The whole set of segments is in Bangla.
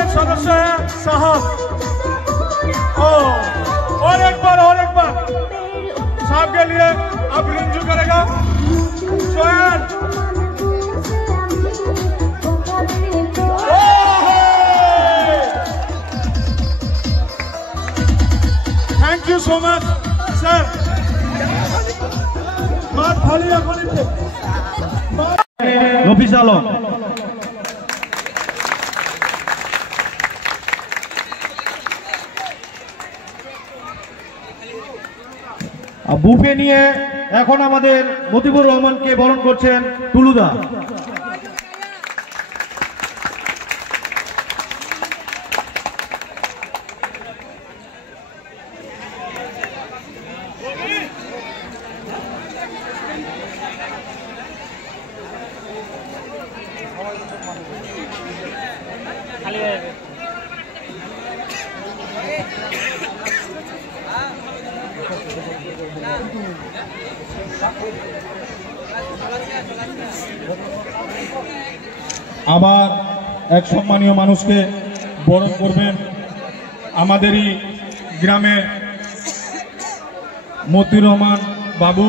एक सदस्य है साहब। और एक बार साहब के लिए अब रिंजू करेगा Sohail. Thank you so much sir. बात खाली রফিস আলম। বুফে নিয়ে এখন আমাদের মতিবুর রহমানকে বরণ করছেন টুলুদা। আবার এক সম্মানীয় মানুষকে বরণ করবেন আমাদেরই গ্রামে মতিউর রহমান বাবু।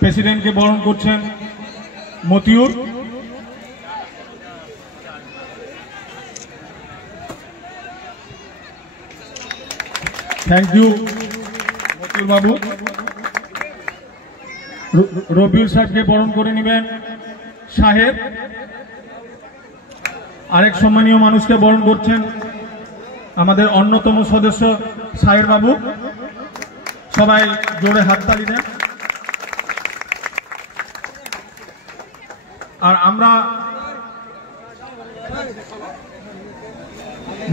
প্রেসিডেন্টকে বরণ করছেন মতিউর। থ্যাংক ইউ মতিউর বাবু। রবিউল সাহেবকে বরণ করে নেবেন সাহেব। আরেক সম্মানীয় মানুষকে বরণ করছেন আমাদের অন্যতম সদস্য সাহের বাবু। সবাই জোরে হাততালি দেন। আর আমরা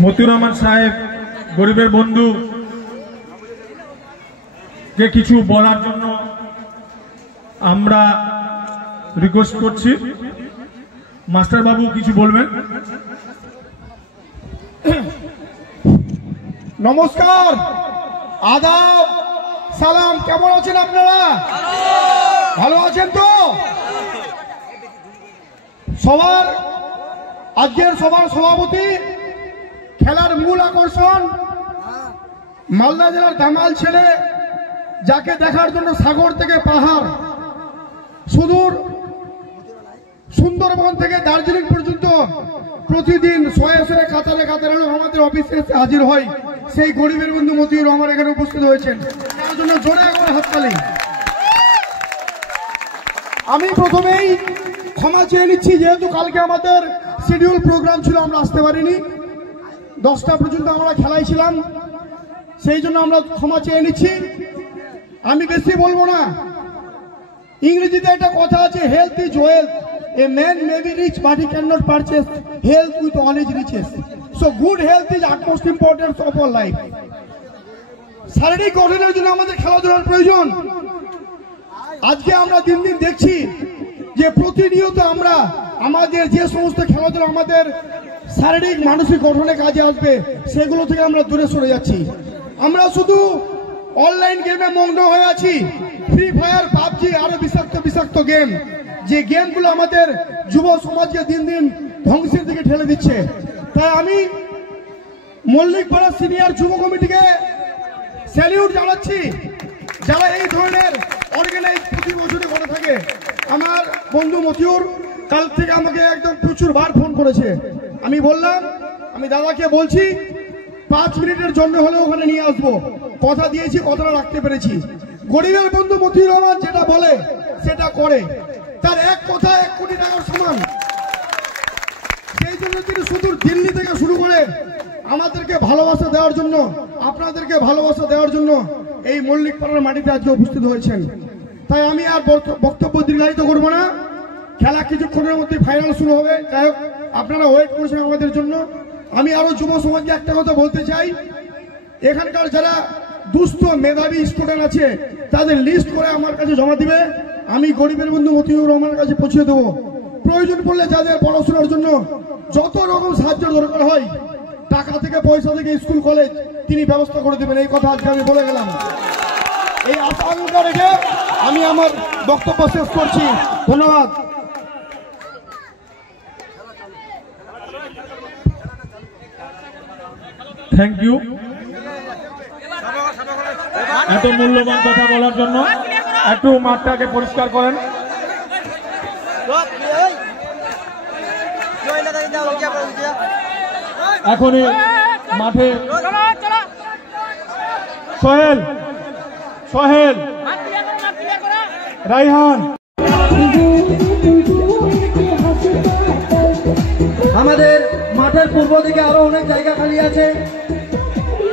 মতিউর রহমান সাহেব গরিবের বন্ধু যে কিছু বলার জন্য আমরা রিকোয়েস্ট করছি। মাস্টার বাবু কিছু বলবেন। নমস্কার, আদাব, সালাম। কেমন আছেন আপনারা? ভালো আছেন তো? আজকের সবার সভাপতি, খেলার মূল আকর্ষণ, মালদা জেলার দামাল ছেলে, যাকে দেখার জন্য সাগর থেকে পাহাড়, সুদূর সুন্দরবন থেকে দার্জিলিং পর্যন্ত প্রতিদিন শয়ে কাতারে কাতারে আমাদের অফিসে এসে হাজির হয় সেই গরিবের বন্ধু মতিউর রহমান এখানে উপস্থিত হয়েছেন। তার জন্য জোরে একবার হাততালি। আমি প্রথমেই ক্ষমা চেয়ে নিচ্ছি, যেহেতু কালকে আমাদের শিডিউল প্রোগ্রাম ছিল, আমরা আসতে পারিনি। 10টা পর্যন্ত আমরা খেলায় ছিলাম, সেই জন্য আমরা ক্ষমা চেয়ে নিচ্ছি। আমি বেশি বলবো না। ইংরেজিতে একটা কথা আছে, health is wealth. A man may be rich but he cannot purchase health with all his riches. So good health is utmost importance of our life. শারীরিক গঠনের জন্য আমাদের খেলাধুলার প্রয়োজন। আজকে আমরা দিন দিন দেখছি যে প্রতিনিয়ত আমরা আমাদের যে সমস্ত খেলাধুলা আমাদের শারীরিক মানসিক গঠনে কাজে আসবে, সেগুলো থেকে আমরা দূরে সরে যাচ্ছি। আমরা শুধু অনলাইন গেমে মগ্ন হয়ে আছি। ফ্রি ফায়ার, পাবজি, আরো বিষাক্ত বিষাক্ত গেম, যে গেমগুলো আমাদের যুব সমাজকে দিন দিন ধ্বংসের দিকে ঠেলে দিচ্ছে। তাই আমি মল্লিকপাড়া সিনিয়র যুব কমিটিকে স্যালিউট জানাচ্ছি, যারা এই ধরনের অর্গানাইজ প্রতি বছরই করে থাকে। আমার বন্ধু মতিউর কাল থেকে আমাকে একদম প্রচুর বার ফোন করেছে। আমি বললাম, আমি দাদাকে বলছি 5 মিনিটের জন্য হলেও ওখানে নিয়ে আসবো। কথা দিয়েছি, কথাটা রাখতে পেরেছি। গরিবের বন্ধু মতিউর রহমান যেটা বলে সেটা করে, তার এক কথা 1 কোটি টাকার সমান। সেই জন্য তিনি শুধু দিল্লি থেকে শুরু করে আমাদেরকে ভালোবাসা দেওয়ার জন্য, আপনাদেরকে ভালোবাসা দেওয়ার জন্য এই মল্লিকপাড়ার মাটিতে আজকে উপস্থিত হয়েছেন। তাই আমি আর বক্তব্য দীর্ঘায়িত করবো না। খেলা কিছুক্ষণের মধ্যে ফাইনাল শুরু হবে। যাই হোক, আপনারা ওয়েট করছেন আমাদের জন্য। আমি আরো যুব সমাজকে একটা কথা বলতে চাই, এখানকার যারা দুস্থ মেধাবী স্টুডেন্ট আছে তাদের লিস্ট করে আমার কাছে জমা দিবে। আমি গরিবের বন্ধু মতিউর রহমানের কাছে পৌঁছে দেবো। প্রয়োজন পড়লে যাদের পড়াশোনার জন্য যত রকম সাহায্য দরকার হয়, টাকা থেকে পয়সা থেকে স্কুল কলেজ তিনি ব্যবস্থা করে দেবেন। এই কথা আজকে আমি বলে গেলাম। এই আশা আকাঙ্ক্ষা রেখে আমি আমার বক্তব্য শেষ করছি। ধন্যবাদ। থ্যাংক ইউ এত মূল্যবান কথা বলার জন্য। একটু মাঠটাকে পরিষ্কার করেন। এখনই মাঠে সোহেল সোহেল রাইহান আমাদের মাঠের পূর্ব দিকে আরো অনেক জায়গা খালি আছে,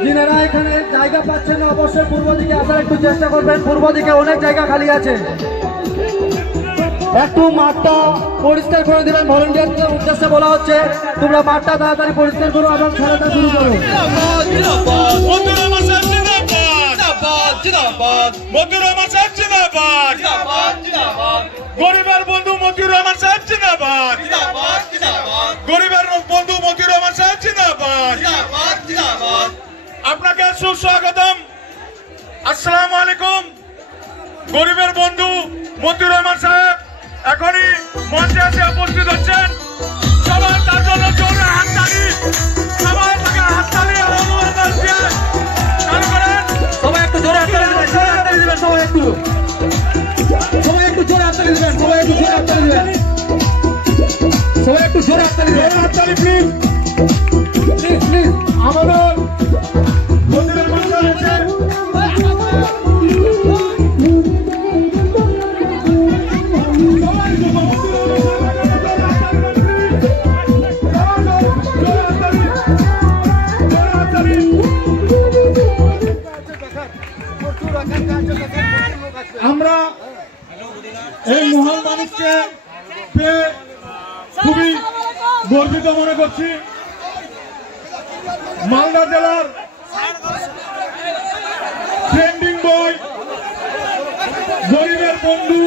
যিনারা এখানে জায়গা পাচ্ছেন না অবশ্যই পূর্ব দিকে আসার একটু চেষ্টা করবেন। পূর্ব দিকে অনেক জায়গা খালি আছে, একটু মাঠটা পরিষ্কার করে দিবেন। ভলেন্টিয়ারদের উদ্দেশ্যে বলা হচ্ছে তোমরা মাঠটা তাড়াতাড়ি পরিষ্কার করো এবং খেলাটা শুরু করো। গরিবের বন্ধু মতিউর রহমান সাহেব জিন্দাবাদ, গরিবের বন্ধু মতিউর রহমান সাহেব জিন্দাবাদ। আপনাকে সুস্বাগতম, আসসালামু আলাইকুম। গরিবের বন্ধু মতিউর রহমান সাহেব এখনই মঞ্চে এসে উপস্থিত হচ্ছেন। সবাই তার জন্য জোরে হাততালি, সবাই তাকে হাততালি অভিনন্দন দিয়ে চালু করেন। সবাই একটু জোরে হাততালি দিবেন, সবাই একটু জোরে হাততালি দিবেন, সবাই একটু জোরে হাততালি দিবেন, সবাই একটু জোরে হাততালি দিবেন, হাততালি প্লিজ প্লিজ প্লিজ। আমাদের মন্দিরের মঞ্চে রয়েছে আমরা এই মহান মানুষকে পেয়ে খুবই গর্বিত মনে করছি। মালদা জেলার ট্রেন্ডিং বয়, গরিবের বন্ধু,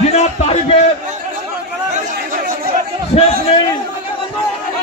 যিনার তারিফের শেষ নেই,